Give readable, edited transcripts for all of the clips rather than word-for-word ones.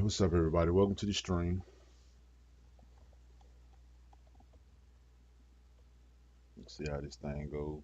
What's up, everybody? Welcome to the stream. Let's see how this thing goes.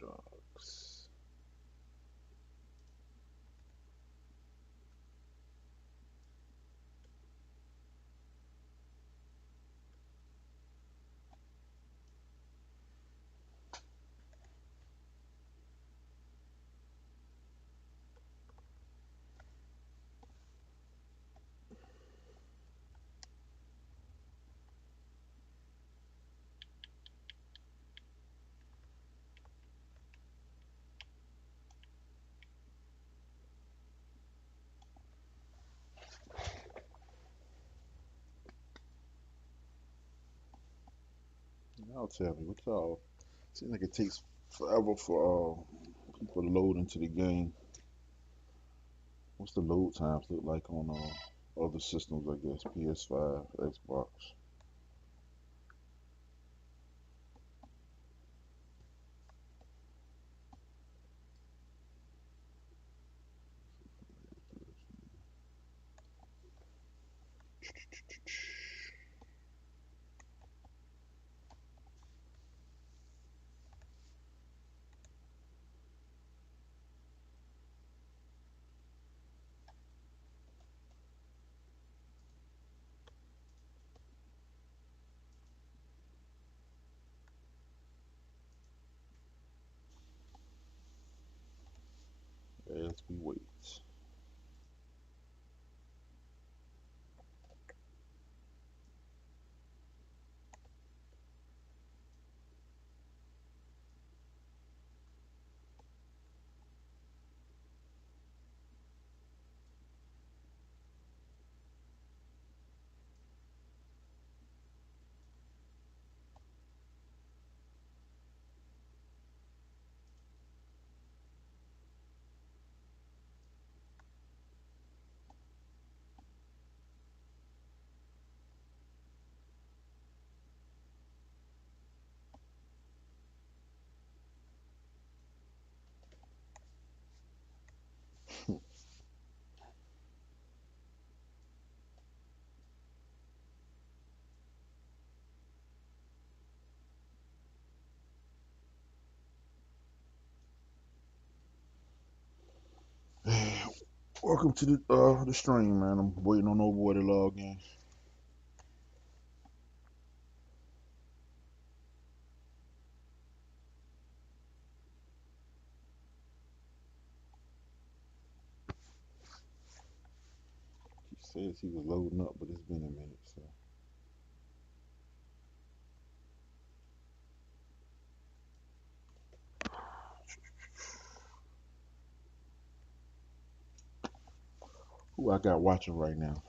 Dogs. Y'all tell me what y'all. Seems like it takes forever for people to load into the game. What's the load times look like on other systems? I guess PS5, Xbox. As we wait. Welcome to the stream, man. I'm waiting on old boy to log in. He says he was loading up, but it's been a minute, so. Who I got watching right now?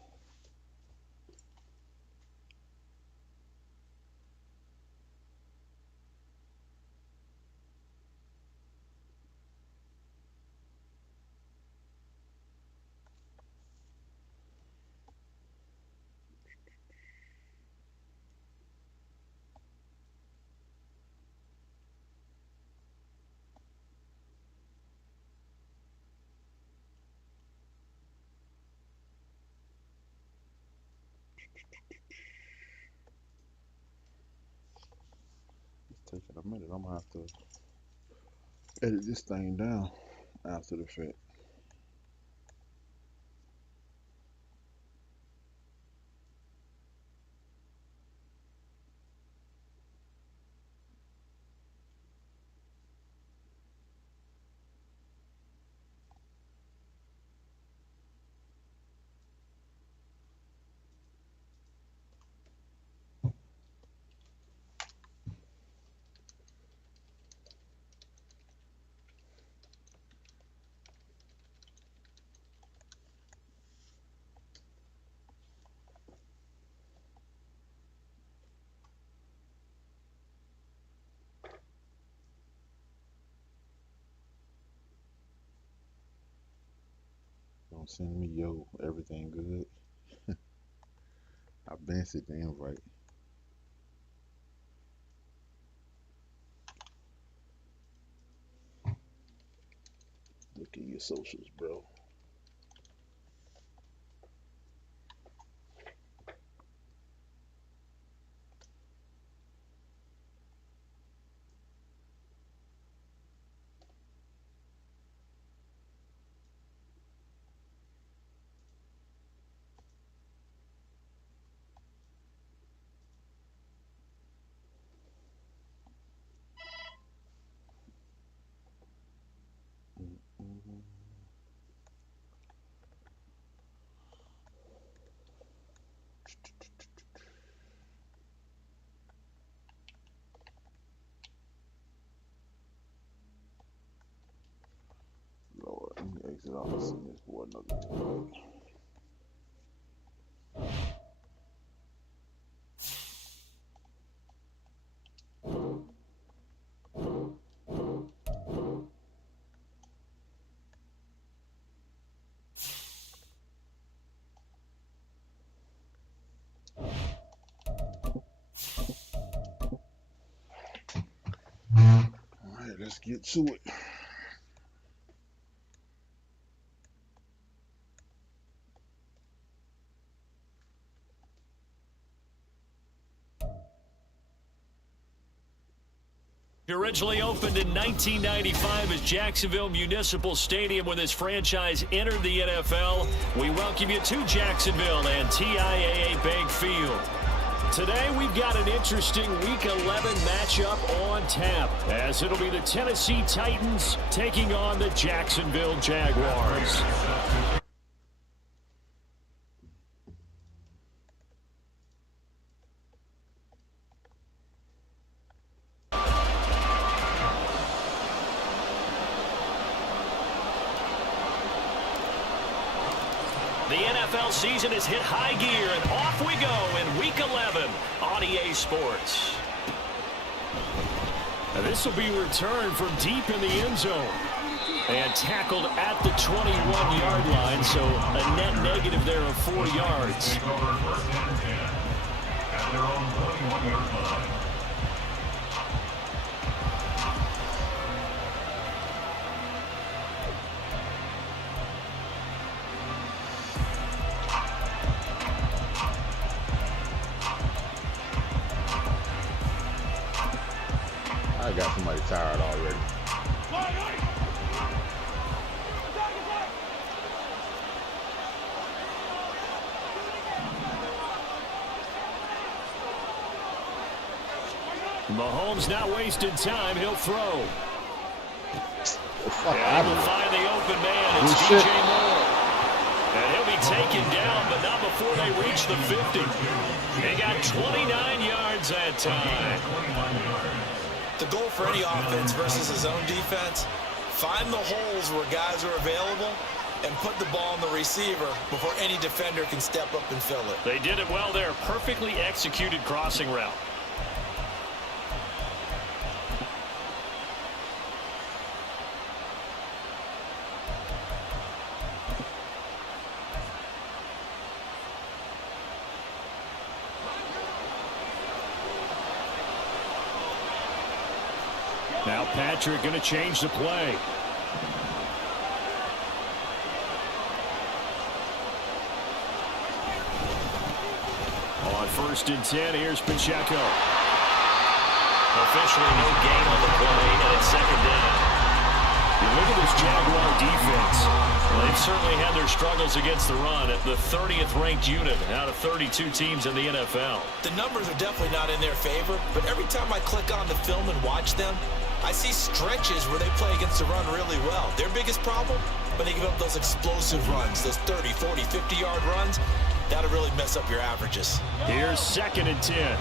It's taking a minute. I'm gonna have to edit this thing down after the fact. Don't send me everything good. I've been sent the invite. Look at your socials, bro. Mhm. Lord, let me exit off and send this boy another invite. All right, let's get to it. Originally opened in 1995 as Jacksonville Municipal Stadium when this franchise entered the NFL. We welcome you to Jacksonville and TIAA Bank Field. Today we've got an interesting Week 11 matchup on tap, as it'll be the Tennessee Titans taking on the Jacksonville Jaguars. The NFL season has hit high gear, and off we go in Week 11 on EA Sports. Now this will be returned from deep in the end zone and tackled at the 21-yard line, so a net negative there of 4 yards. At their own 21-yard line. I got somebody tired already. Mahomes not wasting time. He'll throw. And he'll find the open man. It's DJ Moore. And he'll be taken down, but not before they reach the 50. They got 29 yards that time. The goal for any offense versus his own defense, find the holes where guys are available and put the ball on the receiver before any defender can step up and fill it. They did it well there. Perfectly executed crossing route. Now Patrick going to change the play. first and 10. Here's Pacheco. Officially no gain on the play, and it's second down. You look at this Jaguar defense. Well, they've certainly had their struggles against the run at the 30th ranked unit out of 32 teams in the NFL. The numbers are definitely not in their favor, but every time I click on the film and watch them, I see stretches where they play against the run really well. Their biggest problem, when they give up those explosive runs, those 30, 40, 50-yard runs, that'll really mess up your averages. Here's second and 10.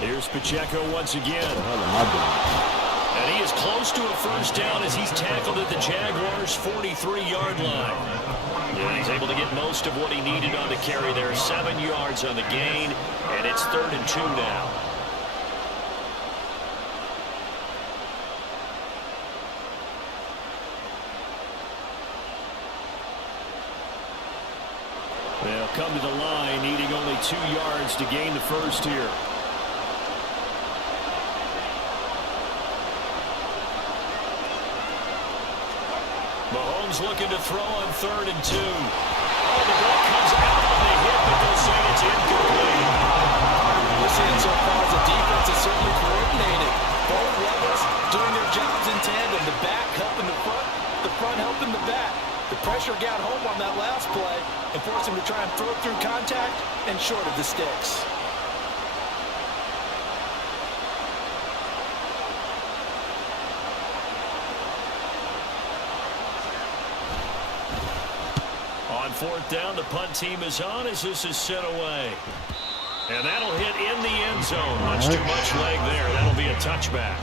Here's Pacheco once again. And he is close to a first down as he's tackled at the Jaguars' 43-yard line. Yeah, he's able to get most of what he needed on the carry there. 7 yards on the gain, and it's 3rd and 2 now. They'll come to the line, needing only 2 yards to gain the first here. Mahomes looking to throw on 3rd and 2. Oh, the ball comes out on the hit, but they'll say it's incomplete. We're seeing so far as the defense is certainly coordinated. Both levels doing their jobs in tandem. The back helping the front helping the back. The pressure got home on that last play and forced him to try and throw through contact and short of the sticks. On 4th down, the punt team is on as this is sent away. And that'll hit in the end zone. Much too much leg there. That'll be a touchback.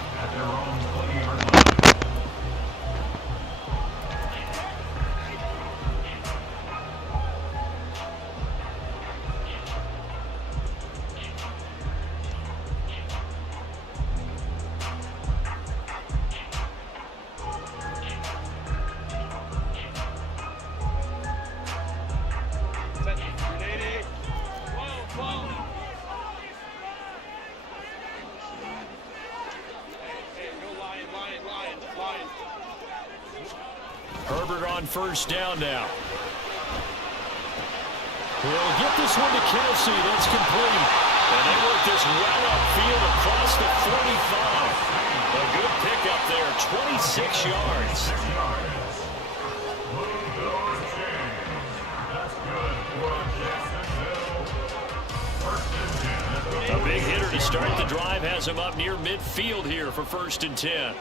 Herbert on first down now. He'll get this one to Kelsey. That's complete. And they work this well upfield across the 45. A good pickup there, 26 yards. A big hitter to start the drive has him up near midfield here for 1st and 10.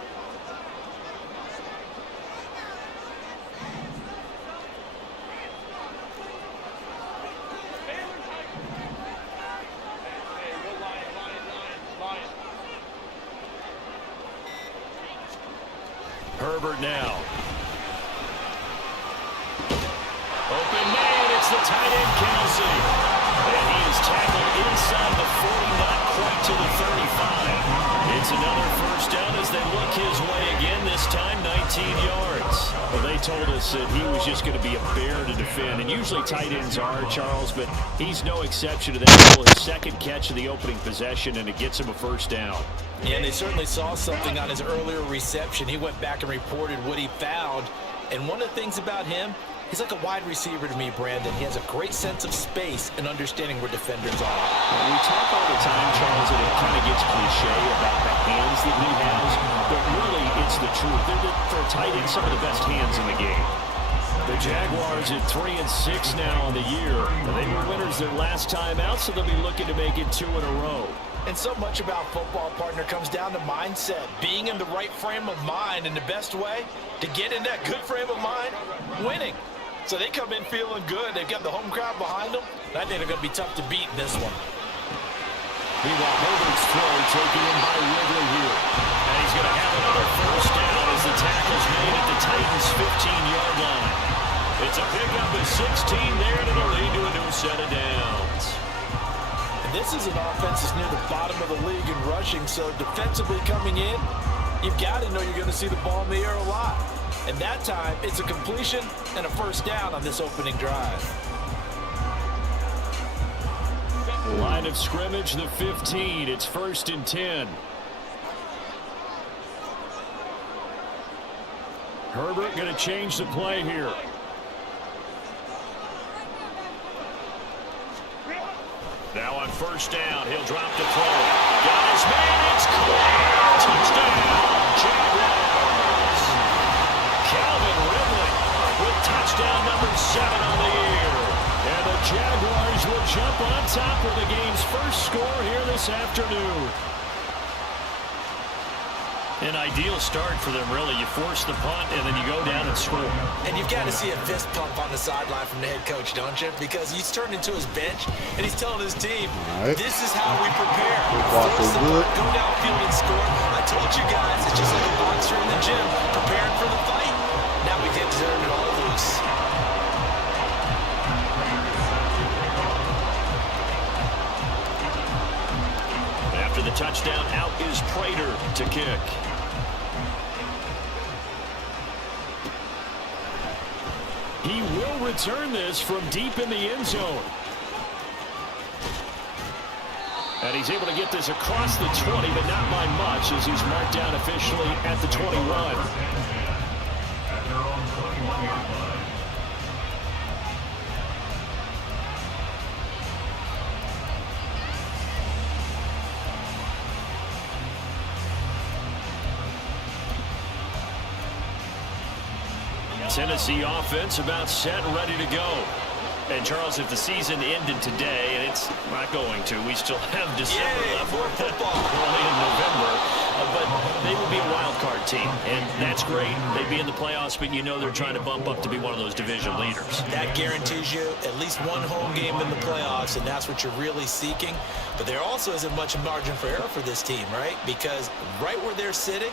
Herbert now. Open man, it's the tight end Kelsey. And he is tackled inside the 40, not quite to the 35. It's another first down as they look his way again, this time 19 yards. Well, they told us that he was just going to be a bear to defend, and usually tight ends are, Charles, but he's no exception to that rule. His second catch of the opening possession, and it gets him a first down. Yeah, and they certainly saw something on his earlier reception. He went back and reported what he found. And one of the things about him, he's like a wide receiver to me, Brandon. He has a great sense of space and understanding where defenders are. We talk all the time, Charles, and it kind of gets cliche about the hands that he has, but really it's the truth. For a tight end, some of the best hands in the game. The Jaguars at 3-6 now on the year. They were winners their last time out, so they'll be looking to make it 2 in a row. And so much about football, partner, comes down to mindset. Being in the right frame of mind, and the best way to get in that good frame of mind, winning. So they come in feeling good. They've got the home crowd behind them. I think they're going to be tough to beat in this one. Meanwhile, Herbert's throw taken in by Ridley here. And he's going to have another first down as the tackle's made at the Titans' 15-yard line. It's a pickup of 16 there, and it'll lead to a new set of downs. This is an offense that's near the bottom of the league in rushing, so defensively coming in, you've got to know you're going to see the ball in the air a lot. And that time, it's a completion and a first down on this opening drive. Line of scrimmage, the 15. It's 1st and 10. Herbert going to change the play here. Now on first down, he'll drop the throw. Got his man, it's clear! Touchdown, Jaguars! Calvin Ridley with touchdown number 7 on the year. And the Jaguars will jump on top of the game's first score here this afternoon. An ideal start for them, really. You force the punt, and then you go down and score. And you've got to see a fist pump on the sideline from the head coach, don't you? Because he's turned into his bench, and he's telling his team, this is how we prepare. Force the punt, go downfield and score. I told you guys, it's just like a boxer in the gym, preparing for the fight. Now we get to turn it all loose. After the touchdown, out is Prater to kick. He will return this from deep in the end zone. And he's able to get this across the 20, but not by much, as he's marked down officially at the 21. Tennessee offense about set and ready to go. And Charles, if the season ended today, and it's not going to, we still have December left. More football. Early in November, but they will be a wild card team, and that's great. They'd be in the playoffs, but you know they're trying to bump up to be one of those division leaders. That guarantees you at least one home game in the playoffs, and that's what you're really seeking. But there also isn't much margin for error for this team, right? Because right where they're sitting,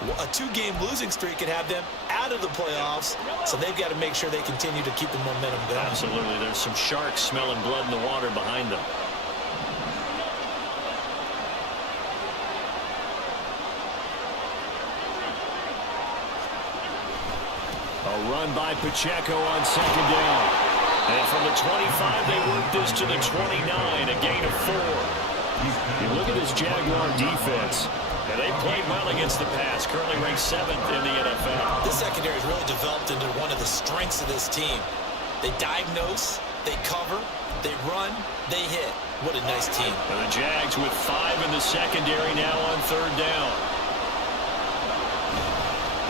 a 2-game losing streak could have them out of the playoffs, so they've got to make sure they continue to keep the momentum going. Absolutely. There's some sharks smelling blood in the water behind them. A run by Pacheco on second down. And from the 25, they work this to the 29, a gain of 4. You look at this Jaguar defense. And they played well against the pass, currently ranked 7th in the NFL. This secondary has really developed into one of the strengths of this team. They diagnose, they cover, they run, they hit. What a nice team. And the Jags with 5 in the secondary now on third down.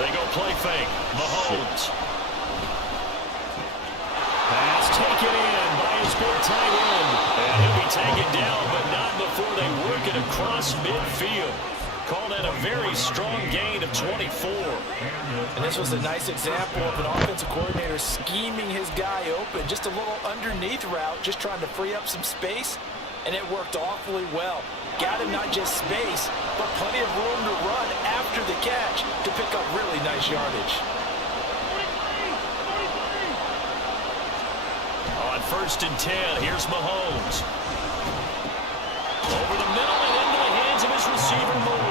They go play fake. Mahomes. Pass taken in by his big tight end. And he'll be taken down, but not before they work it across midfield. Call that a very strong gain of 24. And this was a nice example of an offensive coordinator scheming his guy open. Just a little underneath route, just trying to free up some space, and it worked awfully well. Got him not just space, but plenty of room to run after the catch to pick up really nice yardage. On 1st and 10, here's Mahomes. Over the middle and into the hands of his receiver, Moore.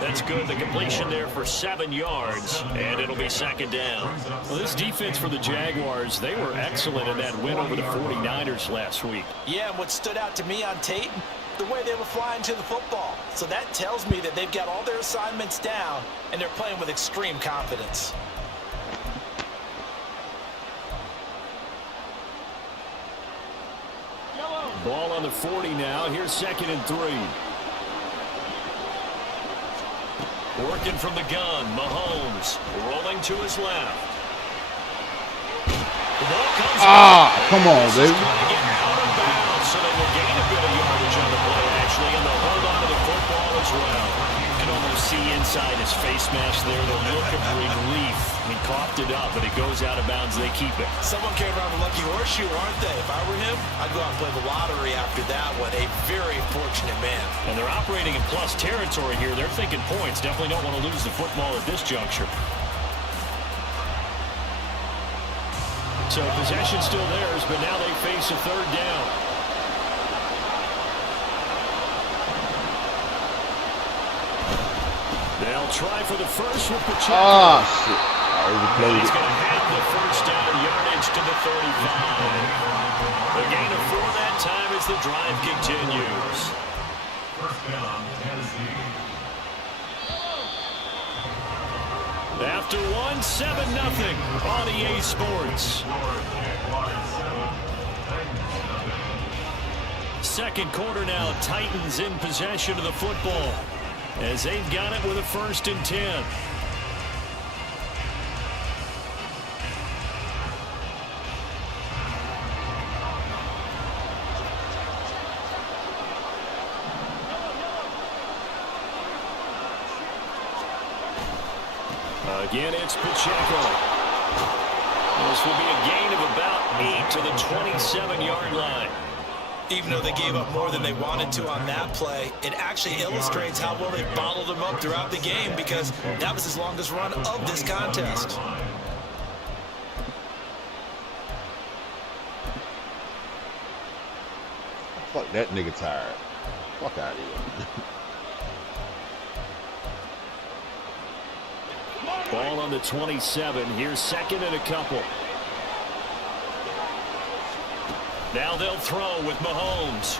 That's good. The completion there for 7 yards, and it'll be 2nd down. Well, this defense for the Jaguars, they were excellent in that win over the 49ers last week. Yeah, and what stood out to me on tape, the way they were flying to the football. So that tells me that they've got all their assignments down, and they're playing with extreme confidence. Ball on the 40 now. Here's 2nd and 3. Working from the gun, Mahomes rolling to his left. The ball comes come on, baby. Going to get out of bounds, so they will gain a bit of yardage on the play, actually, and they'll hold on to the football as well. You can almost see inside his face mask there, the look of relief. He coughed it up, but it goes out of bounds. They keep it. Someone came around the lucky horseshoe, aren't they? If I were him, I'd go out and play the lottery after that one. A very fortunate man. And they're operating in plus territory here. They're thinking points. Definitely don't want to lose the football at this juncture. So possession still theirs, but now they face a 3rd down. They'll try for the first with Pacheco. Ah, shit. I overplayed He's it. going to have the 1st down, yardage to the 35. A gain of 4 that time as the drive continues. 1st down, Tennessee. won 7-0 on EA Sports. Second quarter now, Titans in possession of the football as they've got it with a 1st and 10. Again, it's Pacheco. This will be a gain of about 8 to the 27-yard line. Even though they gave up more than they wanted to on that play, it actually illustrates how well they bottled them up throughout the game, because that was his longest run of this contest. Fuck that nigga tired. Fuck out of here. Ball on the 27. Here's 2nd and a couple. Now they'll throw with Mahomes.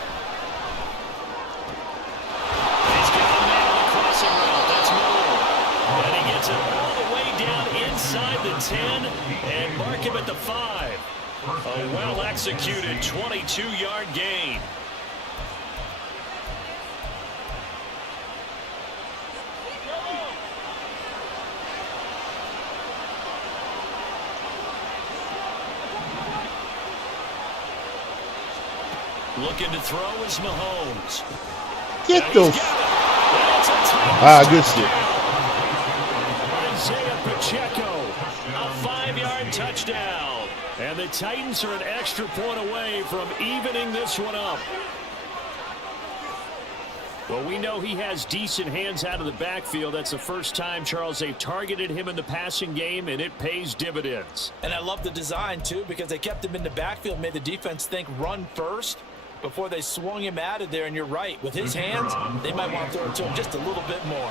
He's got a man on the crossing route. That's Moore. And he gets it all the way down inside the 10 and mark him at the 5. A well-executed 22-yard gain. Looking to throw is Mahomes. Get the good shit. Isaiah Pacheco, a 5-yard touchdown. And the Titans are an extra point away from evening this one up. Well, we know he has decent hands out of the backfield. That's the first time, Charles, they've targeted him in the passing game, and it pays dividends. And I love the design, too, because they kept him in the backfield, made the defense think run first before they swung him out of there. And you're right, with his hands, they might want to throw it to him just a little bit more.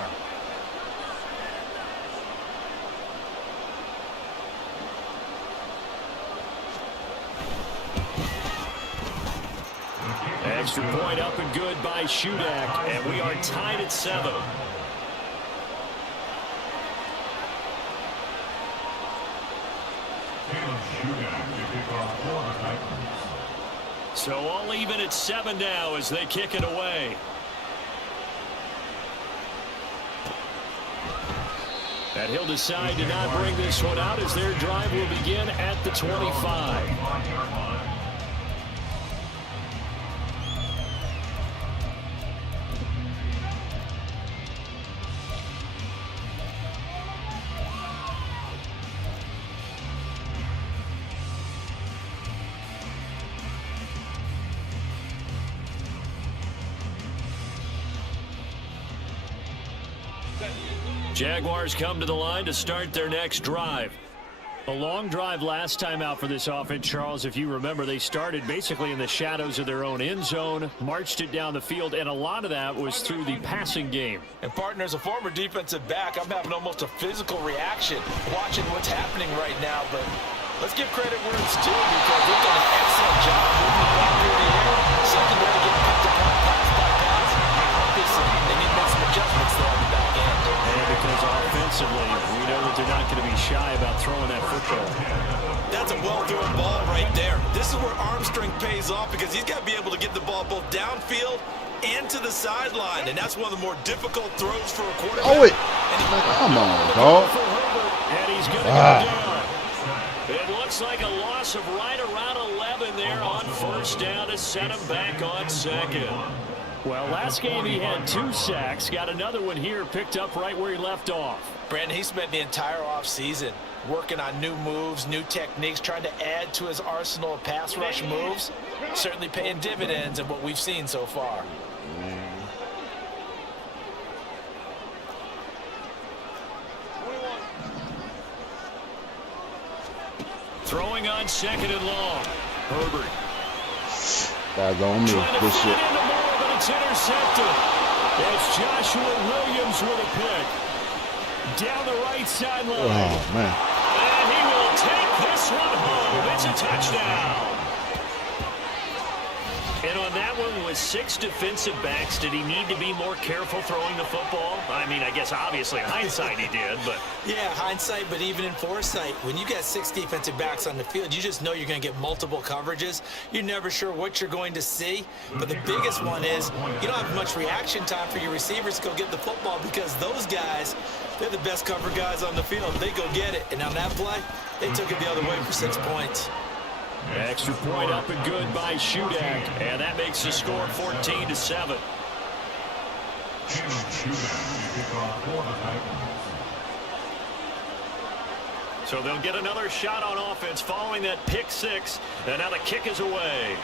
Extra point up and good by Shudak, and we are tied at 7. So all even at 7 now as they kick it away. And he'll decide to not bring this one out as their drive will begin at the 25. Jaguars come to the line to start their next drive. A long drive last time out for this offense, Charles. If you remember, they started basically in the shadows of their own end zone, marched it down the field, and a lot of that was through the passing game. And, partner, as a former defensive back, I'm having almost a physical reaction watching what's happening right now. But let's give credit where it's due, because they've done an excellent job moving the ball through the air. Secondary getting picked apart pass by pass. Obviously, they need to make some adjustments there on the back end. And because offensively, we know that they're not going to be shy about throwing that football. That's a well-thrown ball right there. This is where arm strength pays off, because he's got to be able to get the ball both downfield and to the sideline, and that's one of the more difficult throws for a quarterback. Oh, wait. Come on, dog. And he's going to go down. It looks like a loss of right around 11 there on 1st down to set him back on 2nd. Well, last game he had 2 sacks. Got another one here, picked up right where he left off. Brandon, he spent the entire offseason working on new moves, new techniques, trying to add to his arsenal of pass rush moves. Certainly paying dividends in what we've seen so far. Throwing on 2nd and long. Herbert. That's on me. Good shit. It's intercepted. It's Joshua Williams with a pick. Down the right sideline. Oh, man. And he will take this one home. It's a touchdown. And on that one, with 6 defensive backs, did he need to be more careful throwing the football? I mean, I guess obviously in hindsight he did, but... Yeah, hindsight, but even in foresight, when you got 6 defensive backs on the field, you just know you're going to get multiple coverages. You're never sure what you're going to see. But the biggest one is you don't have much reaction time for your receivers to go get the football because those guys, they're the best cover guys on the field. They go get it. And on that play, they took it the other way for 6 points. Extra point up and good by Shudak, and that makes the score 14-7. So they'll get another shot on offense following that pick 6, and now the kick is away.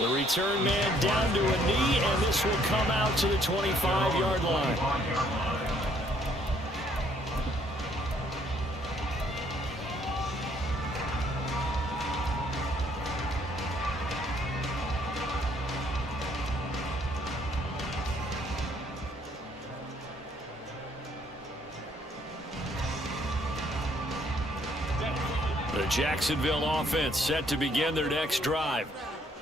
The return man down to a knee, and this will come out to the 25-yard line. The Jacksonville offense set to begin their next drive.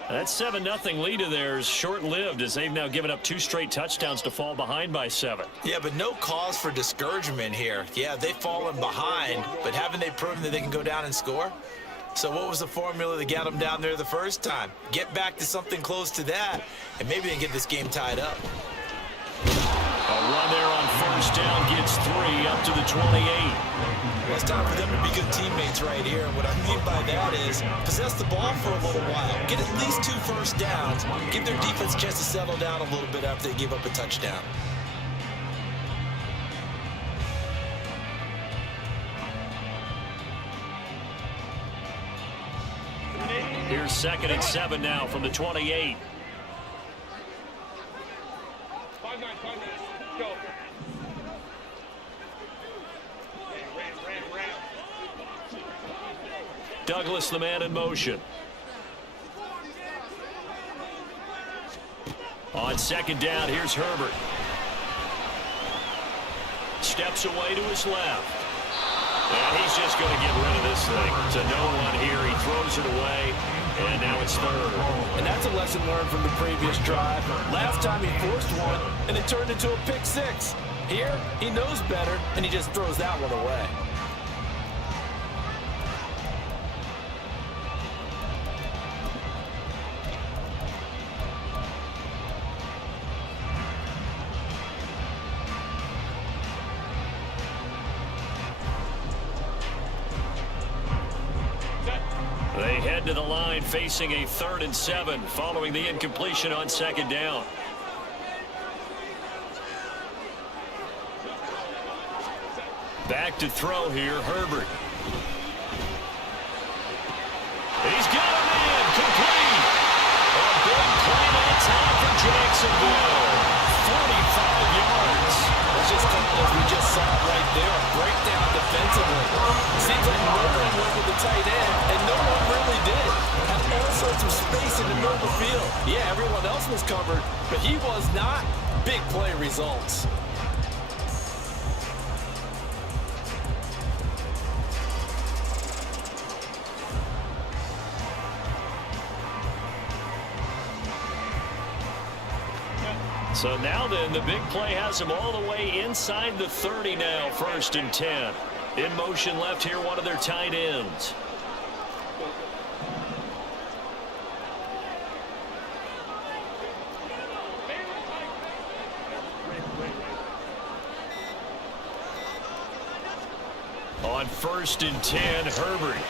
That 7-0 lead of theirs short-lived as they've now given up 2 straight touchdowns to fall behind by 7. Yeah, but no cause for discouragement here. Yeah, they've fallen behind, but haven't they proven that they can go down and score? So what was the formula that got them down there the first time? Get back to something close to that, and maybe they can get this game tied up. A run there on first down gets 3 up to the 28. Well, it's time for them to be good teammates right here. And what I mean by that is possess the ball for a little while. Get at least 2 first downs. Give their defense a chance to settle down a little bit after they give up a touchdown. Here's 2nd and 7 now from the 28. Douglas, the man in motion. On 2nd down, here's Herbert. Steps away to his left. And he's just going to get rid of this thing. To no one here. He throws it away. And now it's 3rd. And that's a lesson learned from the previous drive. Last time he forced one, and it turned into a pick 6. Here, he knows better, and he just throws that one away. They head to the line facing a 3rd and 7 following the incompletion on 2nd down. Back to throw here, Herbert. He's got a man, complete. A big play that time for Jacksonville. 45 yards. Let's just call it as we just saw right there. A breakdown defensively. Seems like no one went with the tight end, and no one really did. Had all sorts of space in the middle of the field. Yeah, everyone else was covered, but he was not. Big play results. So now then, the big play has him all the way inside the 30 now, 1st and 10. In motion left here, one of their tight ends. On 1st and 10, Herbert.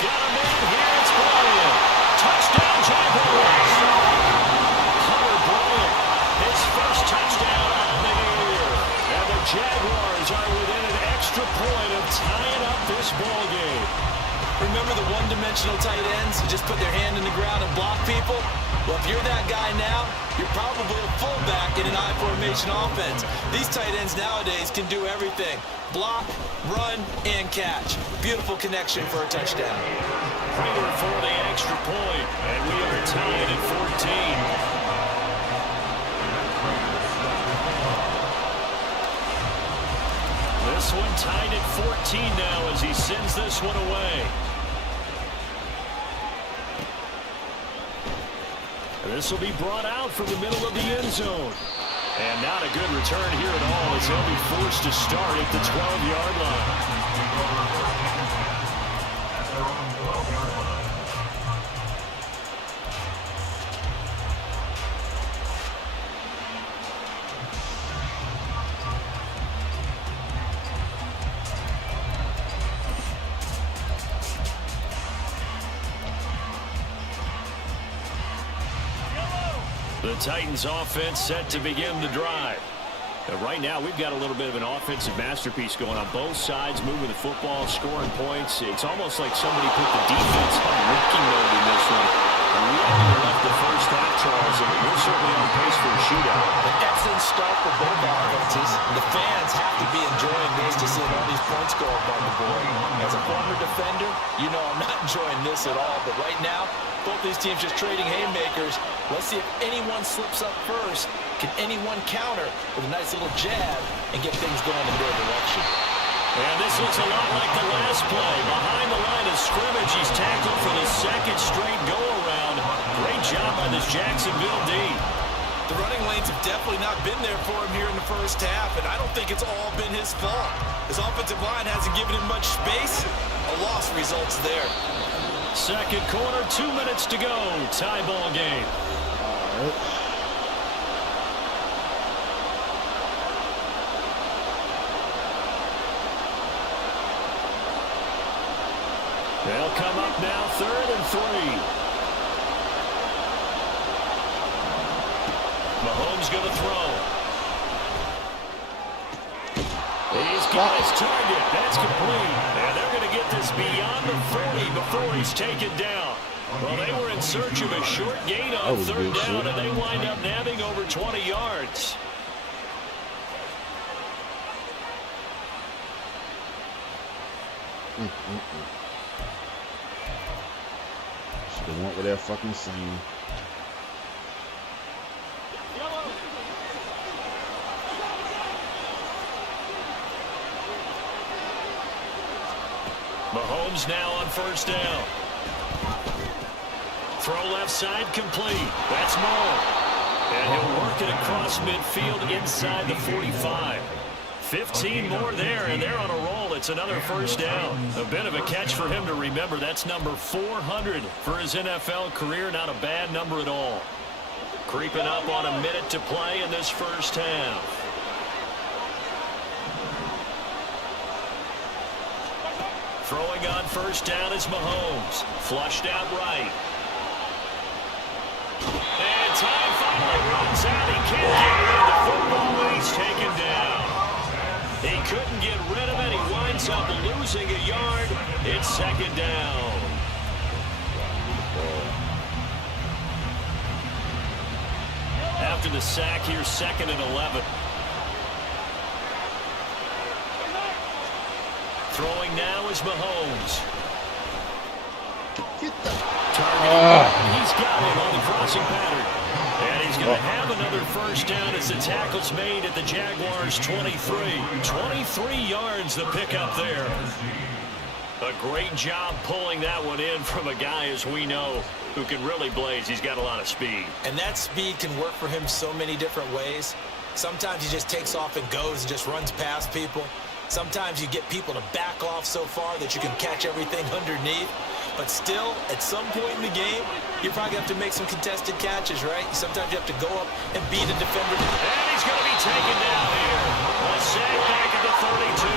Got a man here, it's Bryant. Touchdown, Jaguars. Hunter Bryant, his first touchdown of the year. And the Jaguars are within an extra point of tying up this ball game. Remember the one-dimensional tight ends who just put their hand in the ground and block people? Well, if you're that guy now, you're probably a fullback in an I-formation offense. These tight ends nowadays can do everything. Block, run, and catch. Beautiful connection for a touchdown. Prater for the extra point, and we are tied at 14. This one tied at 14 now as he sends this one away. This will be brought out from the middle of the end zone. And not a good return here at all as he'll be forced to start at the 12-yard line. The Titans offense set to begin the drive. Right now, we've got a little bit of an offensive masterpiece going on. Both sides moving the football, scoring points. It's almost like somebody put the defense on rookie mode in this one. And we haven't even left the first half, Charles, and we're certainly on pace for a shootout. An excellent start for both offenses. The fans have to be enjoying this to see all these points go up on the board. As a former defender, you know I'm not enjoying this at all. But right now, both these teams just trading haymakers. Let's see if anyone slips up first. Can anyone counter with a nice little jab and get things going in their direction? And this looks a lot like the last play. Behind the line of scrimmage, he's tackled for the second straight go-around. Great job by this Jacksonville D. The running lanes have definitely not been there for him here in the first half, and I don't think it's all been his fault. His offensive line hasn't given him much space. A loss results there. Second quarter, 2 minutes to go. Tie ball game. All right. They'll come up now, 3rd and 3. Mahomes going to throw. He's got his target. That's complete. And they're going to get this beyond the 40 before he's taken down. Well, they were in search of a short gain on 3rd down, and they wind up nabbing over 20 yards. They want what they're fucking saying. Mahomes now on 1st down. Throw left side complete. That's more. And he'll work it across midfield inside the 45. 15 more there, and they're on a roll. It's another 1st down. A bit of a catch for him to remember. That's number 400 for his NFL career. Not a bad number at all. Creeping up on a minute to play in this first half. Throwing on 1st down is Mahomes. Flushed out right. And time finally runs out. He can't get rid of the football, but he's taken down. He couldn't get rid of it. He winds up losing a yard. It's 2nd down. After the sack, here's 2nd and 11. Throwing now is Mahomes. Get the... Targeting. He's got him on the crossing pattern. And he's going to have another 1st down as the tackle's made at the Jaguars' 23. 23 yards the pickup there. A great job pulling that one in from a guy, as we know, who can really blaze. He's got a lot of speed. And that speed can work for him so many different ways. Sometimes he just takes off and goes and just runs past people. Sometimes you get people to back off so far that you can catch everything underneath. But still, at some point in the game, you're probably going to have to make some contested catches, right? Sometimes you have to go up and beat a defender. And he's going to be taken down here. A sack back at the 32.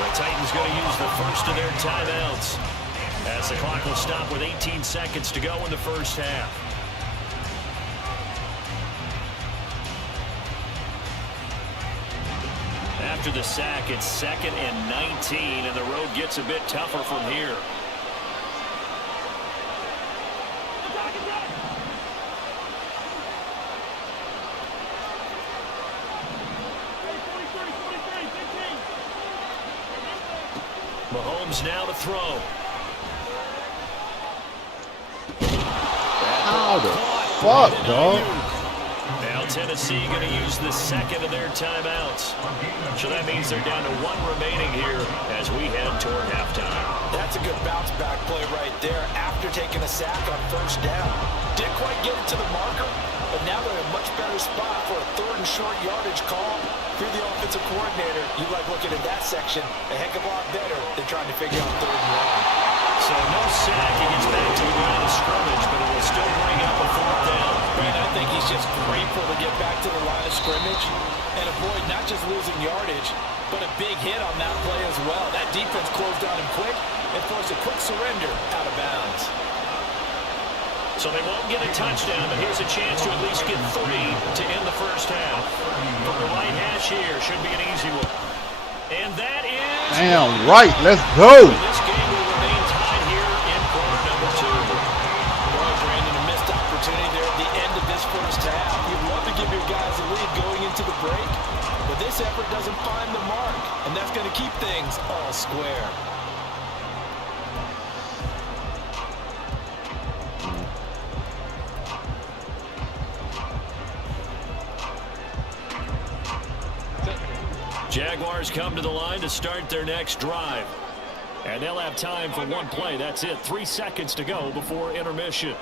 The Titans going to use the first of their timeouts as the clock will stop with 18 seconds to go in the first half. After the sack, it's 2nd and 19, and the road gets a bit tougher from here. Mahomes now to throw. How the fuck, dog? Now Tennessee going to use the 2nd of their timeouts. So that means they're down to 1 remaining here as we head toward halftime. That's a good bounce back play right there after taking a sack on 1st down. Didn't quite get it to the marker, but now they're in a much better spot for a 3rd and short yardage call. If you're the offensive coordinator, you like looking at that section a heck of a lot better than trying to figure out 3rd and 1. So no sack. He gets back to the line of scrimmage, but it will still bring up a 4th down. Brandon, I think he's just grateful to get back to the line of scrimmage and avoid not just losing yardage, but a big hit on that play as well. That defense closed on him quick and forced a quick surrender out of bounds. So they won't get a touchdown, but here's a chance to at least get 3 to end the first half. From the right hash here, should be an easy one. And that is... Damn right, let's go. This game will remain tied here in quarter number 2. Well, Brandon, a missed opportunity there at the end of this first half. You'd love to give your guys a lead going into the break, but this effort doesn't find the mark, and that's going to keep things all square. Jaguars come to the line to start their next drive. And they'll have time for one play. That's it. 3 seconds to go before intermission.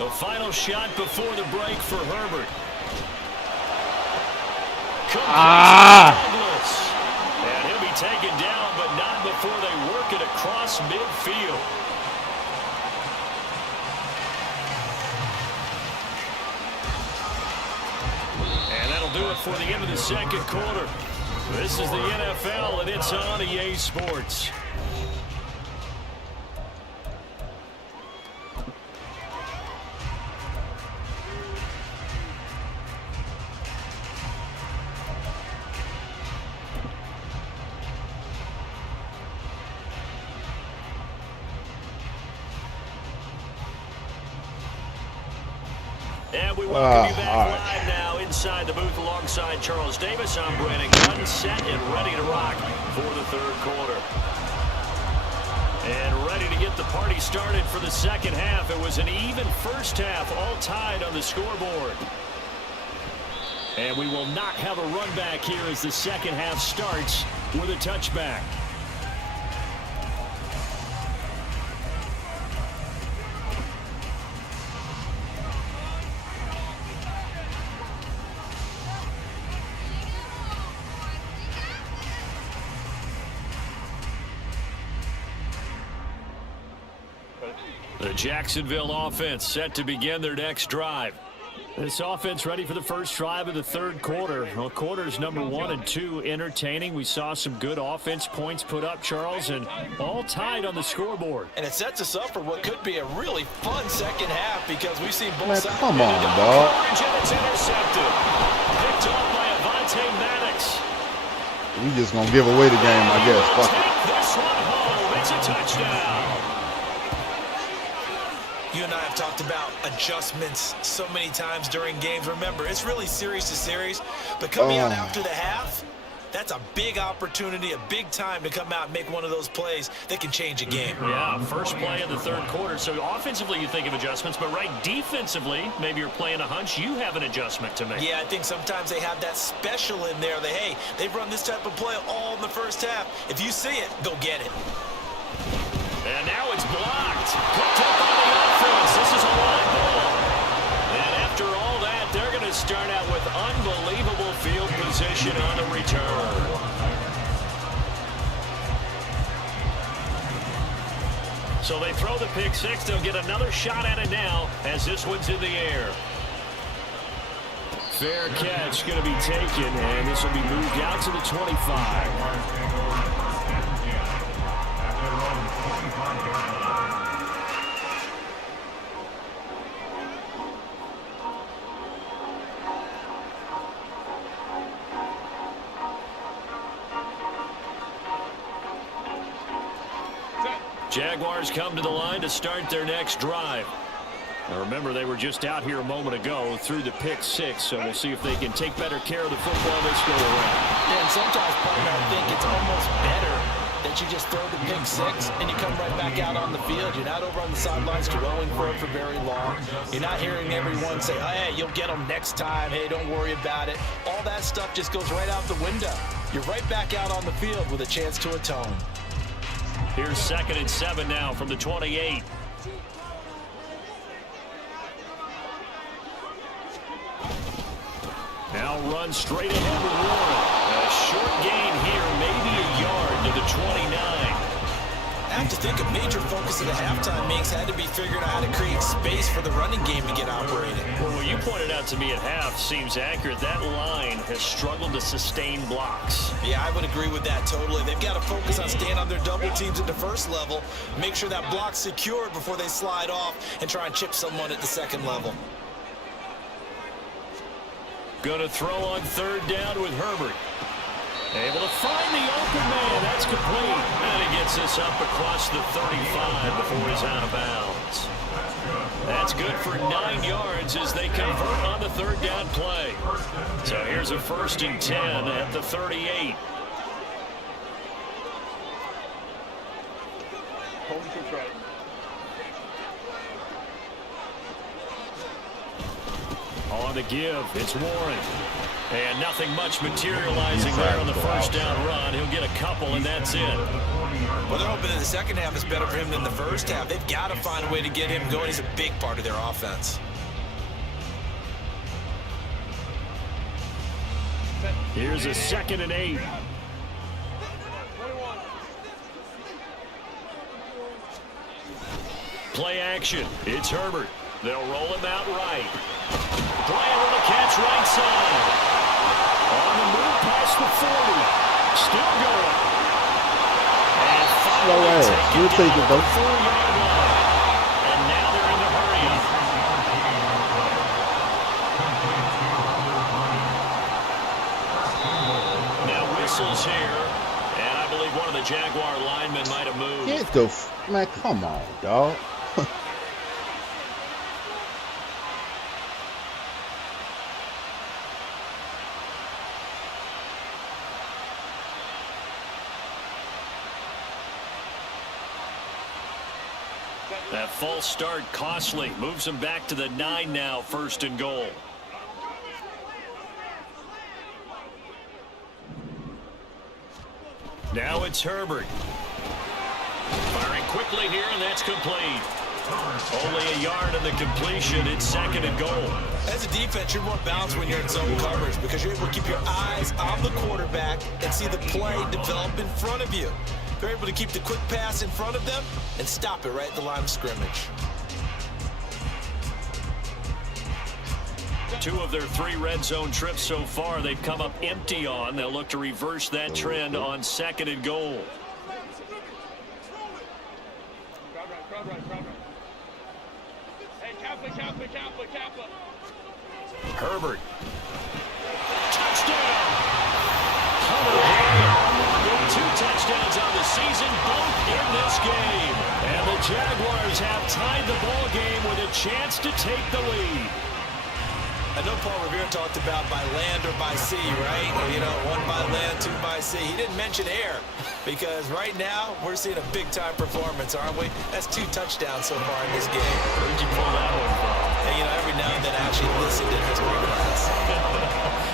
The final shot before the break for Herbert. Douglas. And he'll be taken down, but not before they work it across midfield. Do it for the end of the second quarter. This is the NFL, and it's on EA Sports. And we welcome you back live now inside the booth alongside Charles Davis. I'm Brandon Gunn, set and ready to rock for the 3rd quarter. And ready to get the party started for the second half. It was an even first half, all tied on the scoreboard. And we will not have a run back here as the second half starts with a touchback. The Jacksonville offense set to begin their next drive. This offense ready for the first drive of the 3rd quarter. Well, quarters number 1 and 2 entertaining. We saw some good offense points put up, Charles, and all tied on the scoreboard. And it sets us up for what could be a really fun second half because we've seen both sides. Come on, dog. It's intercepted. Picked off by Avonte Maddox. We just gonna give away the game, I guess. Fuck it. Take this one home. It's a touchdown. You and I have talked about adjustments so many times during games. Remember, it's really series to series, but coming out after the half, that's a big opportunity, a big time to come out and make one of those plays that can change a game. Yeah, first play of the 3rd quarter. So offensively, you think of adjustments, but right defensively, maybe you're playing a hunch. You have an adjustment to make. Yeah, I think sometimes they have that special in there that, hey, they've run this type of play all in the first half. If you see it, go get it. And now it's blocked. Picked up by the offense. This is a wide ball. And after all that, they're going to start out with unbelievable field position on the return. So they throw the pick 6. They'll get another shot at it now as this one's in the air. Fair catch going to be taken, and this will be moved out to the 25. Jaguars come to the line to start their next drive. Now remember, they were just out here a moment ago through the pick 6, so we'll see if they can take better care of the football this go around. Yeah, and sometimes, partner, I think it's almost better that you just throw the pick 6 and you come right back out on the field. You're not over on the sidelines throwing for it for very long. You're not hearing everyone say, hey, you'll get them next time. Hey, don't worry about it. All that stuff just goes right out the window. You're right back out on the field with a chance to atone. Here's 2nd and 7 now from the 28. run straight ahead with Warren. A short gain here, maybe a yard to the 29. I have to think a major focus of the halftime makes had to be figuring out how to create space for the running game to get operating. Well, what you pointed out to me at half seems accurate. That line has struggled to sustain blocks. Yeah, I would agree with that totally. They've got to focus on staying on their double teams at the first level, make sure that block's secured before they slide off and try and chip someone at the second level. Going to throw on third down with Herbert. Able to find the open man. That's complete. And he gets this up across the 35 before he's out of bounds. That's good for 9 yards as they convert on the third down play. So here's a 1st and 10 at the 38. On the give, it's Warren. And nothing much materializing there on the first down run. He'll get a couple, and that's it. Well, they're hoping that the second half is better for him than the first half. They've got to find a way to get him going. He's a big part of their offense. Here's a 2nd and 8. Play action. It's Herbert. They'll roll him out right. Bryant with a catch right side. On the move past the 40. Still going. And finally You'll take it, though. 4-yard line. And now they're in the hurry up. Now whistles here. And I believe one of the Jaguar linemen might have moved. Get the man, come on, dog. That false start costly. Moves him back to the 9 now, 1st and goal. Now it's Herbert. Firing quickly here, and that's complete. Only a yard in the completion. It's 2nd and goal. As a defense, you're more balanced when you're in zone coverage because you're able to keep your eyes on the quarterback and see the play develop in front of you. They're able to keep the quick pass in front of them and stop it right at the line of scrimmage. 2 of their 3 red zone trips so far they've come up empty on. They'll look to reverse that trend on 2nd and goal. Herbert. Touchdown! Hunter Bryant with 2 touchdowns on the season, both in this game. And the Jaguars have tied the ball game with a chance to take the lead. I know Paul Revere talked about by land or by sea, right? You know, 1 by land, 2 by sea. He didn't mention air because right now we're seeing a big-time performance, aren't we? That's 2 touchdowns so far in this game. Where'd you pull that one from? And, you know, every now and then I actually listened in history class.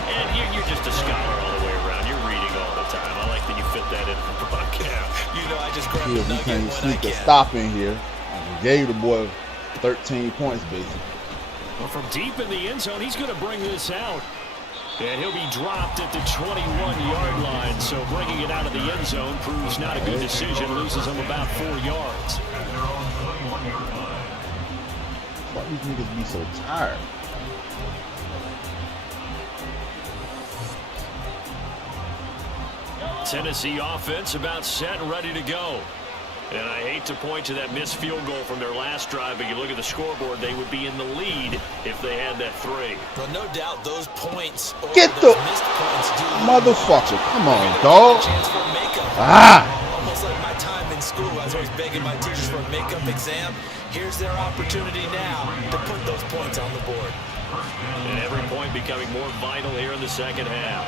And you're just a scholar all the way around. You're reading all the time. I like that you fit that in the podcast. You know, I just grab Yeah, the we nugget can't when I sneak a can. stop in here. We gave the boy 13 points, basically. Well, from deep in the end zone, he's going to bring this out. And he'll be dropped at the 21-yard line. So bringing it out of the end zone proves not a good decision. Loses him about 4 yards. Why these niggas be so tired? Tennessee offense about set and ready to go. And I hate to point to that missed field goal from their last drive, but you look at the scoreboard, they would be in the lead if they had that 3. Well, no doubt those points or Get those the missed points do motherfucker. Come on, dog. chance for a makeup. Ah! Almost like my time in school. I was always begging my teachers for a makeup exam. Here's their opportunity now to put those points on the board. And every point becoming more vital here in the second half.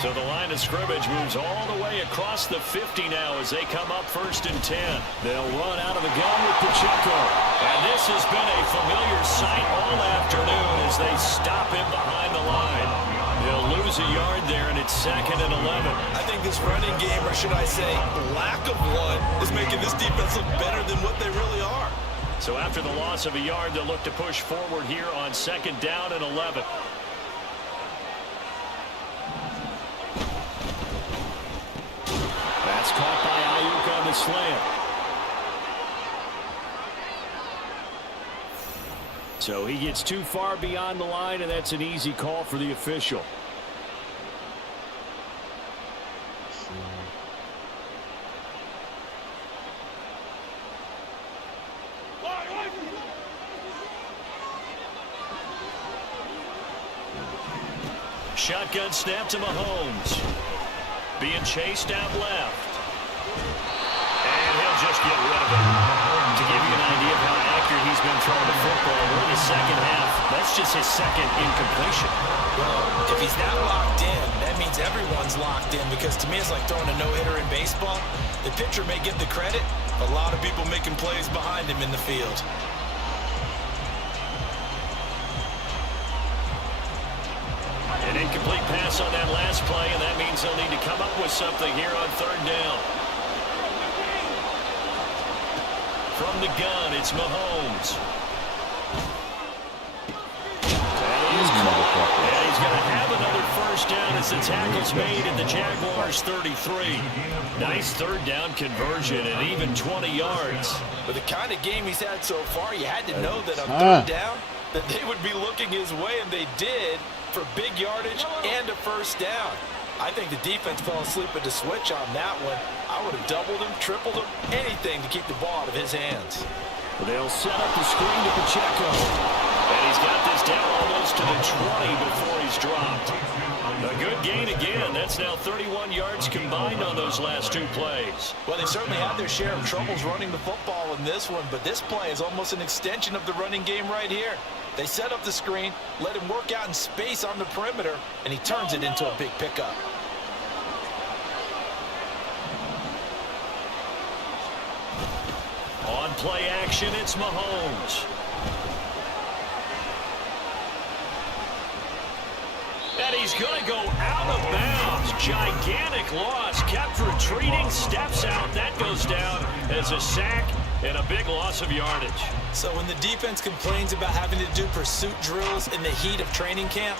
So the line of scrimmage moves all the way across the 50 now as they come up 1st and 10. They'll run out of the gun with Pacheco. And this has been a familiar sight all afternoon as they stop him behind the line. They'll lose a yard there, and it's 2nd and 11. I think this running game, or should I say lack of one, is making this defense look better than what they really are. So after the loss of a yard, they'll look to push forward here on 2nd down and 11. slant. So he gets too far beyond the line, and that's an easy call for the official. Shotgun snap to Mahomes. Being chased out left. And he'll just get rid of it. To give you an idea of how accurate he's been throwing the football, we're in the second half. That's just his second incompletion. Well, if he's that locked in, that means everyone's locked in, because to me it's like throwing a no-hitter in baseball. The pitcher may get the credit, a lot of people making plays behind him in the field. An incomplete pass on that last play, and that means they'll need to come up with something here on third down. From the gun, it's Mahomes. And he's going to have another first down as the tackle's made at the Jaguars' 33. Nice third down conversion and even 20 yards. With the kind of game he's had so far, you had to know that on third down that they would be looking his way, and they did, for big yardage and a first down. I think the defense fell asleep at the switch on that one. I would have doubled him, tripled him, anything to keep the ball out of his hands. They'll set up the screen to Pacheco. And he's got this down almost to the 20 before he's dropped. A good gain again. That's now 31 yards combined on those last two plays. Well, they certainly had their share of troubles running the football in this one, but this play is almost an extension of the running game right here. They set up the screen, let him work out in space on the perimeter, and he turns it into a big pickup. On play action, it's Mahomes. And he's going to go out of bounds. Gigantic loss. Kept retreating, steps out. That goes down as a sack and a big loss of yardage. So when the defense complains about having to do pursuit drills in the heat of training camp,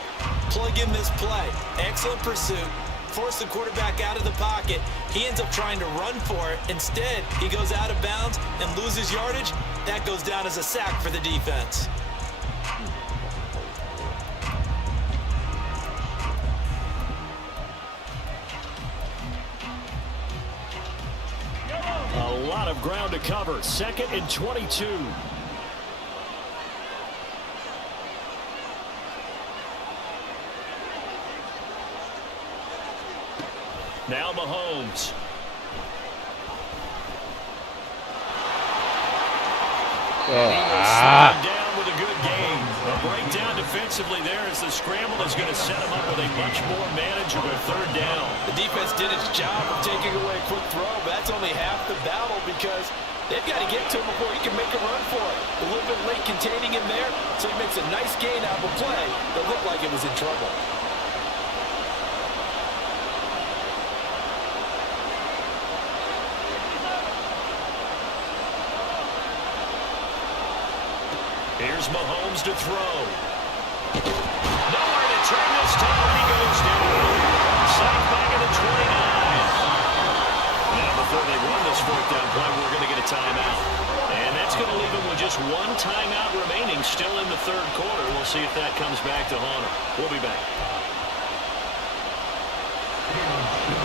plug in this play. Excellent pursuit. Force the quarterback out of the pocket. He ends up trying to run for it. Instead, he goes out of bounds and loses yardage. That goes down as a sack for the defense. A lot of ground to cover. 2nd and 22. Now Mahomes. He will slow down with a good gain. A breakdown defensively there as the scramble is going to set him up with a much more manageable third down. The defense did its job of taking away a quick throw, but that's only half the battle because they've got to get to him before he can make a run for it. A little bit late containing him there, so he makes a nice gain out of a play that looked like it was in trouble. Here's Mahomes to throw. Nowhere to turn this time, and he goes down. Sacked back at the 29. Now before they run this fourth down play, we're going to get a timeout. And that's going to leave them with just one timeout remaining still in the third quarter. We'll see if that comes back to haunt them. We'll be back.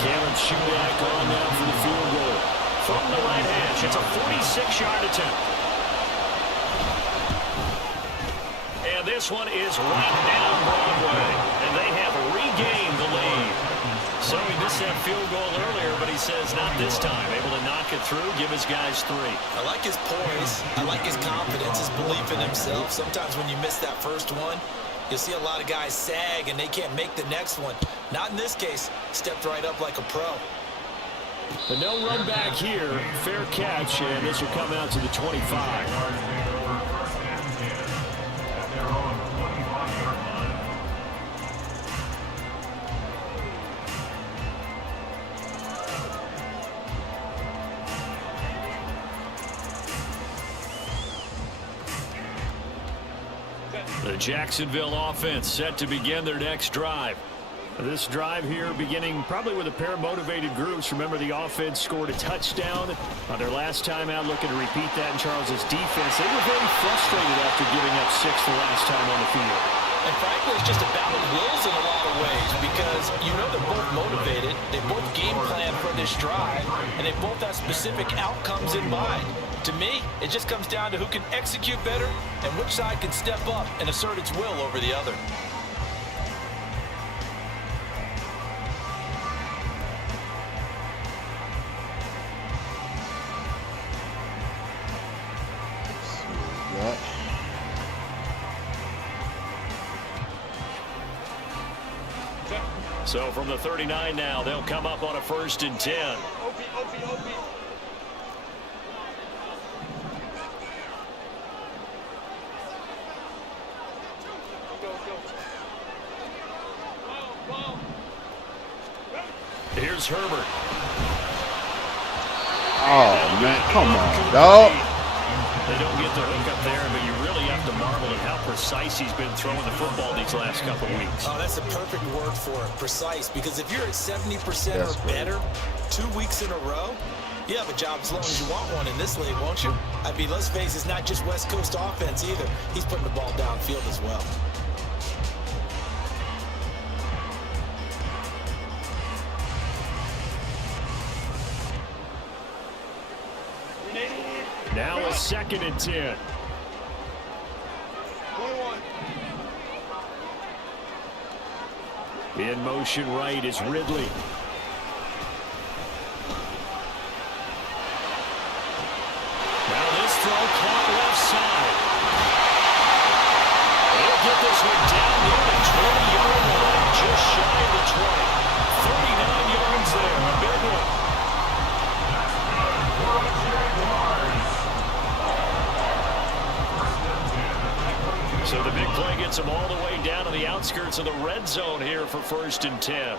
Cameron Shudak on now for the field goal. From the right hash, it's a 46-yard attempt. And this one is right down Broadway, and they have regained the lead. So he missed that field goal earlier, but he says not this time. Able to knock it through, give his guys 3. I like his poise. I like his confidence, his belief in himself. Sometimes when you miss that first one, you'll see a lot of guys sag, and they can't make the next one. Not in this case. Stepped right up like a pro. But no run back here. Fair catch, and this will come out to the 25. The Jacksonville offense set to begin their next drive. This drive here beginning probably with a pair of motivated groups. Remember, the offense scored a touchdown on their last time out, looking to repeat that in Charles's defense. They were very frustrated after giving up 6 the last time on the field. And frankly, it's just a battle of wills in a lot of ways because you know they're both motivated, they both game plan for this drive, and they both have specific outcomes in mind. To me, it just comes down to who can execute better and which side can step up and assert its will over the other. So from the 39 now, they'll come up on a 1st and 10. Here's Herbert. Oh, man. Come on, dog. They don't get the hook up there, but you really have to marvel at how precise he's been throwing the football these last couple of weeks. Oh, that's a perfect word for it, precise, because if you're at 70% or better 2 weeks in a row, you have a job as long as you want one in this league, won't you? I mean, let's face it, it's not just West Coast offense either. He's putting the ball downfield as well. Now a 2nd and 10. In motion right is Ridley. Now this throw caught left side. He'll get this one down near the 20-yard line, just shy of the 20. 39 yards there, a big one. So the big play gets him all the way down to the outskirts of the red zone here for 1st and 10. A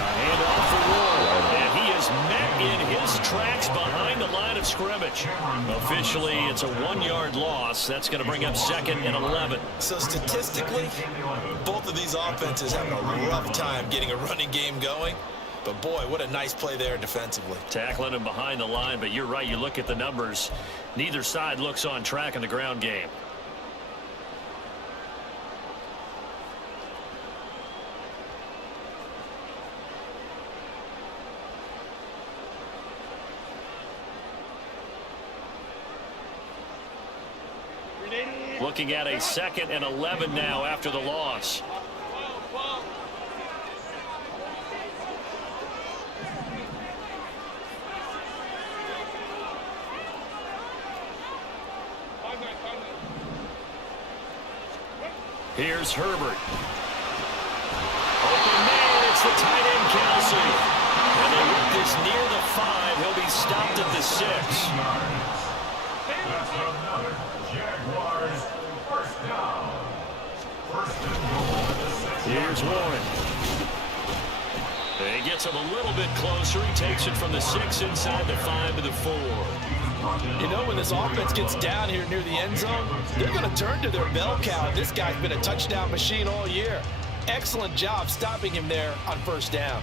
handoff for Ward, and he is met in his tracks behind the line of scrimmage. Officially, it's a 1-yard loss. That's going to bring up 2nd and 11. So statistically, both of these offenses having a rough time getting a running game going. But, boy, what a nice play there defensively. Tackling him behind the line, but you're right. You look at the numbers. Neither side looks on track in the ground game. Looking at a 2nd and 11 now after the loss. Here's Herbert. Open man, it's the tight end, Kelsey. And they work this near the 5. He'll be stopped at the 6. Here's Warren. And he gets him a little bit closer. He takes it from the 6 inside the 5 to the 4. You know, when this offense gets down here near the end zone, they're going to turn to their bell cow. This guy's been a touchdown machine all year. Excellent job stopping him there on 1st down.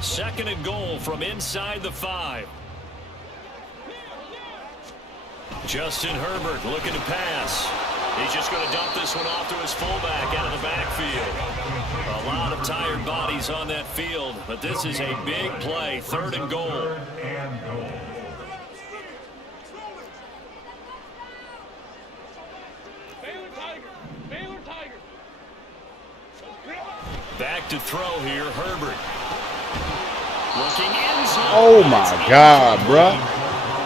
2nd and goal from inside the 5. Justin Herbert looking to pass. He's just going to dump this one off to his fullback out of the backfield. A lot of tired bodies on that field, but this is a big play. 3rd and goal. Back to throw here, Herbert. Looking in zone. Oh my God, bruh.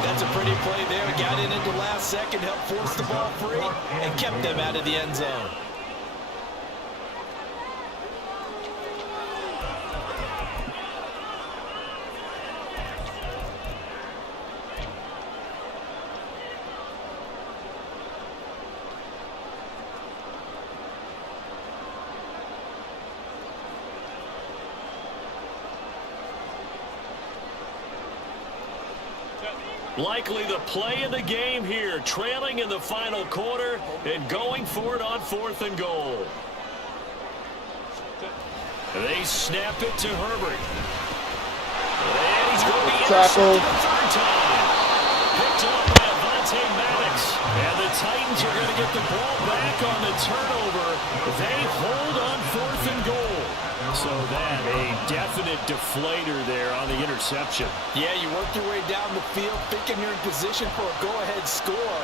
That's a pretty play there. Got in at the last second, helped force the ball free, and kept them out of the end zone. Likely the play of the game here, trailing in the final quarter and going for it on 4th and goal. They snap it to Herbert. And he's going to be intercepted the 3rd time. Picked up by Madden. And the Titans are going to get the ball back on the turnover. They hold on 4th and goal. So that a definite deflator there on the interception. Yeah, you work your way down the field thinking you're in position for a go-ahead score.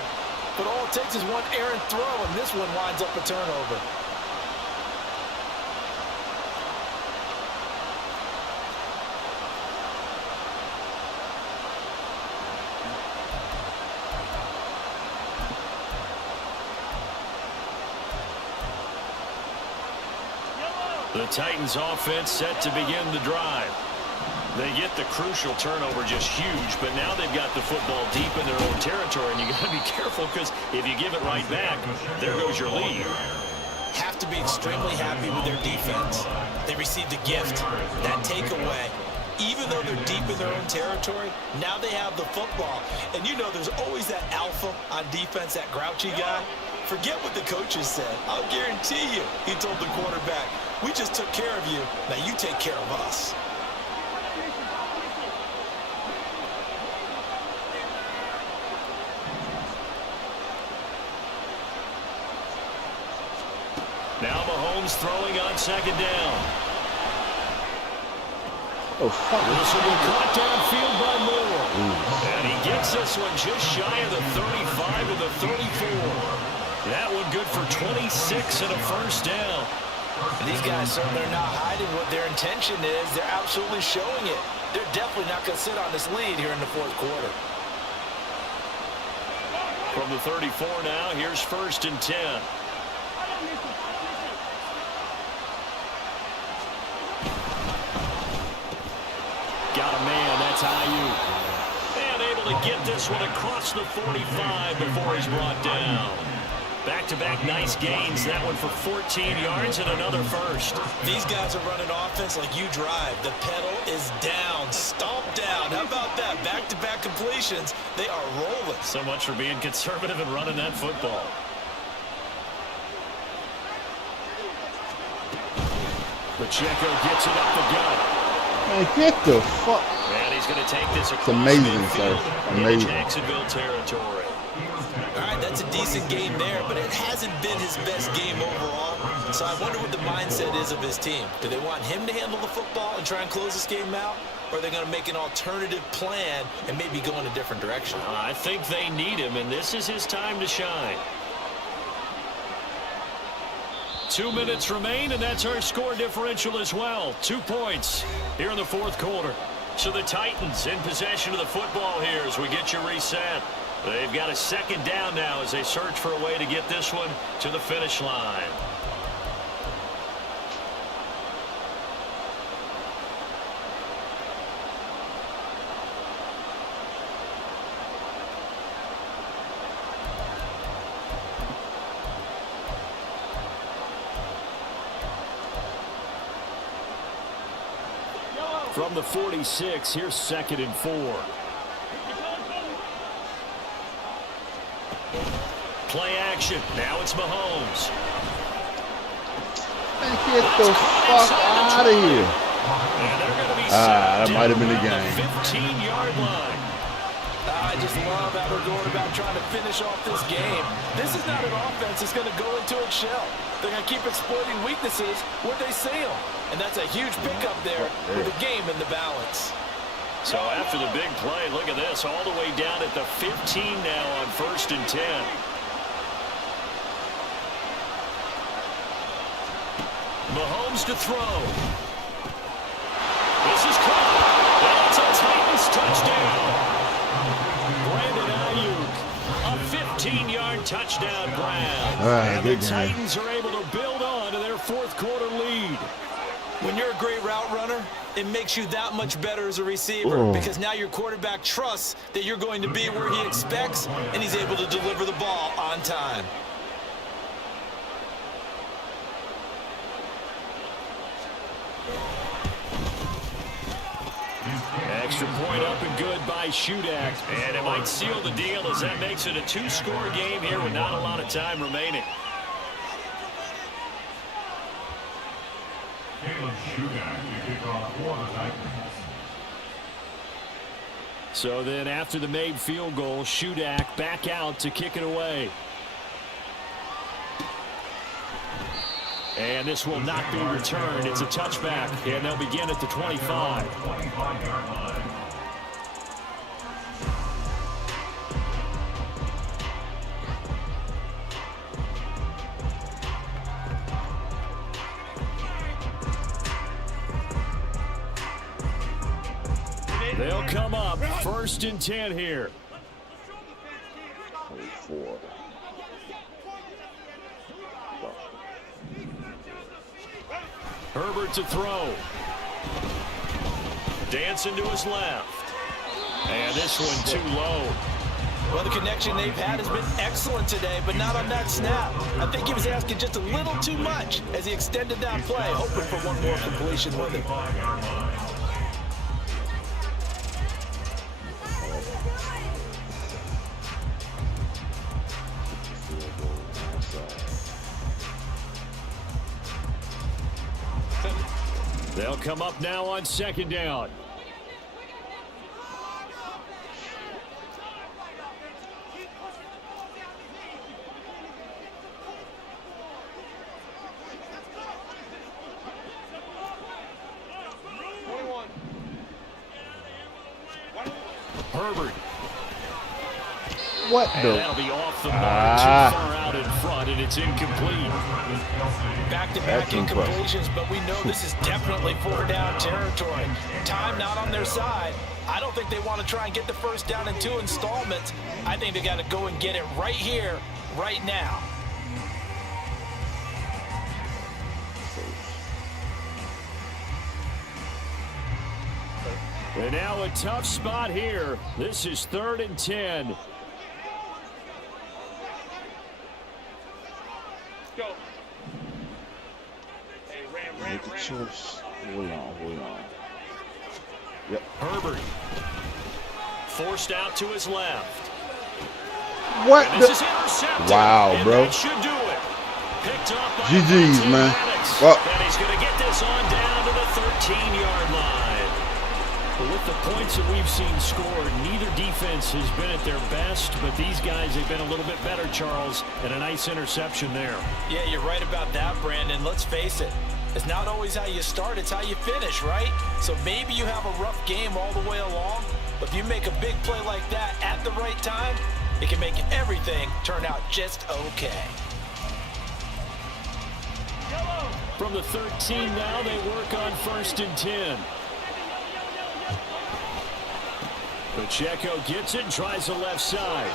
But all it takes is one errant throw, and this one winds up a turnover. The Titans offense set to begin the drive. They get the crucial turnover, just huge, but now they've got the football deep in their own territory, and you got to be careful because if you give it right back, there goes your lead. Have to be extremely happy with their defense. They received a gift, that takeaway. Even though they're deep in their own territory, now they have the football. And you know there's always that alpha on defense, that grouchy guy. Forget what the coaches said. I'll guarantee you, he told the quarterback, we just took care of you, now you take care of us. Now Mahomes throwing on 2nd down. Oh, fuck. This will be caught downfield by Moore. And he gets this one just shy of the 35 and the 34. That one good for 26 and a 1st down. These guys certainly are not hiding what their intention is. They're absolutely showing it. They're definitely not going to sit on this lead here in the 4th quarter. From the 34 now, here's 1st and 10. Got a man, that's Ayuk. And able to get this one across the 45 before he's brought down. Back-to-back nice gains, that one for 14 yards and another 1st. These guys are running offense like you drive. The pedal is down, stomp down. How about that? Back-to-back completions, they are rolling. So much for being conservative and running that football. Pacheco gets it up the gut. Man, get the fuck. And he's going to take this across amazing, sir. Amazing. Jacksonville territory. All right, that's a decent game there, but it hasn't been his best game overall. So I wonder what the mindset is of his team. Do they want him to handle the football and try and close this game out? Or are they going to make an alternative plan and maybe go in a different direction? I think they need him, and this is his time to shine. 2 minutes remain, and that's our score differential as well. 2 points here in the 4th quarter. So the Titans in possession of the football here as we get you reset. They've got a 2nd down now as they search for a way to get this one to the finish line. From the 46, here's 2nd and 4. Play action. Now it's Mahomes. Man, get the fuck out of here. And they're going to be that might have been the game. 15-yard line. I just love how they're going about trying to finish off this game. This is not an offense that's going to go into its shell. They're going to keep exploiting weaknesses where they see them. And that's a huge pickup there with the game in the balance. So after the big play, look at this, all the way down at the 15 now on 1st and 10. Mahomes to throw. This is caught. That's a Titans touchdown. Brandon Ayuk, a 15-yard touchdown grab. And the Titans are able to build on to their 4th quarter lead. When you're a great route runner, it makes you that much better as a receiver because now your quarterback trusts that you're going to be where he expects, and he's able to deliver the ball on time. Extra point up and good by Shudak. And it might seal the deal as that makes it a 2-score game here with not a lot of time remaining. So then after the made field goal, Shudak back out to kick it away. And this will not be returned. It's a touchback, and they'll begin at the 25. They'll come up 1st and 10 here. 4. Herbert to throw. Dancing to his left. And this one too low. Well, the connection they've had has been excellent today, but not on that snap. I think he was asking just a little too much as he extended that play, hoping for one more completion with it. They'll come up now on 2nd down. Herbert. What the? And that'll be off the mark, too far out in front, and it's incomplete. Back-to-back incompletions, but we know this is definitely 4-down territory. Time not on their side. I don't think they want to try and get the first down in 2 installments. I think they got to go and get it right here, right now. And now a tough spot here. This is 3rd and 10. Go. Make a choice. Hold on. Yep. Herbert. Forced out to his left. What And the? this is intercepted. Wow, And bro. that should do it. Picked up by GG's, man. Maddox. Well, And he's going to get this on down to the 13-yard line. But with the points that we've seen scored, neither defense has been at their best, but these guys have been a little bit better, Charles, and a nice interception there. Yeah, you're right about that, Brandon. Let's face it. It's not always how you start, it's how you finish, right? So maybe you have a rough game all the way along, but if you make a big play like that at the right time, it can make everything turn out just okay. From the 13 now, they work on 1st and 10. Pacheco gets it and tries the left side.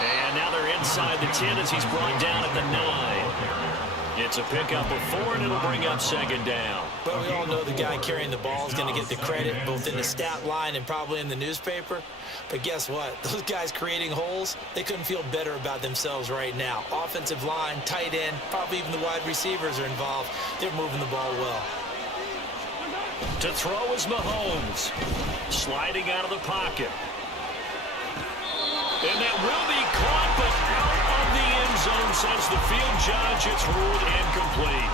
And now they're inside the 10 as he's brought down at the 9. It's a pickup of 4, and it'll bring up 2nd down. But we all know the guy carrying the ball is going to get the credit both in the stat line and probably in the newspaper. But guess what? Those guys creating holes, they couldn't feel better about themselves right now. Offensive line, tight end, probably even the wide receivers are involved. They're moving the ball well. To throw is Mahomes. Sliding out of the pocket. And that will be caught, but out of the end zone, says the field judge. It's ruled incomplete.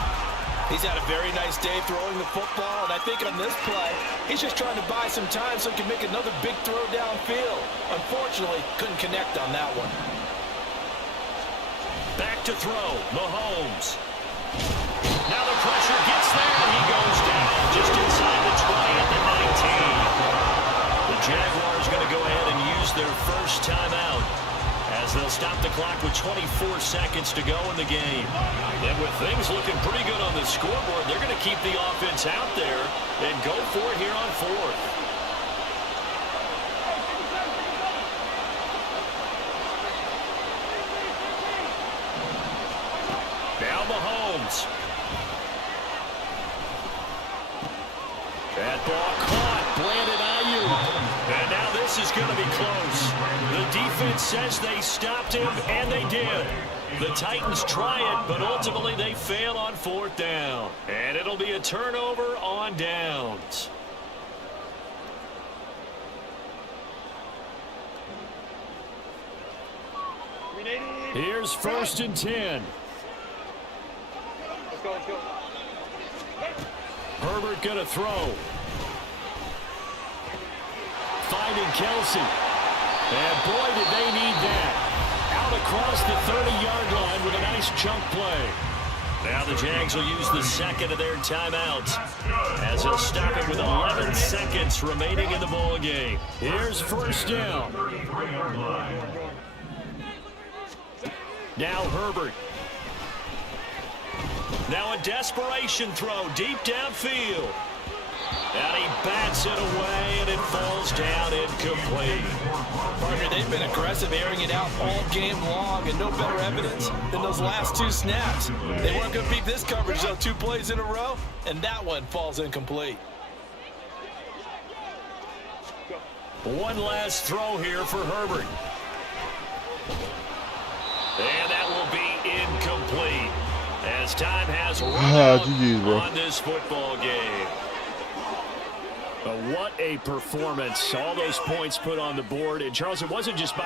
He's had a very nice day throwing the football, and I think on this play, he's just trying to buy some time so he can make another big throw downfield. Unfortunately, couldn't connect on that one. Back to throw, Mahomes. Now the pressure gets there, and he goes down just inside the 20 at the 19. The Jaguars going to go ahead and use their first timeout as they'll stop the clock with 24 seconds to go in the game. And with things looking pretty good on the scoreboard, they're going to keep the offense out there and go for it here on 4th. Now Mahomes. That ball caught, Brandon Ayuk. And now this is going to be close. The defense says they stopped him, and they did. The Titans try it, but ultimately they fail on 4th down. And it'll be a turnover on downs. Here's 1st and 10. Let's go, let's go. Herbert going to throw. Finding Kelsey. And boy, did they need that. Out across the 30-yard line with a nice chunk play. Now the Jags will use the second of their timeouts as he'll stop it with 11 seconds remaining in the ball game. Here's 1st down. Now Herbert. Now a desperation throw deep downfield. And he bats it away, and it falls down incomplete. Partner, they've been aggressive, airing it out all game long, and no better evidence than those last 2 snaps. They weren't going to beat this coverage, though, 2 plays in a row, and that one falls incomplete. One last throw here for Herbert. And that will be incomplete as time has run out on this football game. But what a performance. All those points put on the board. And, Charles, it wasn't just by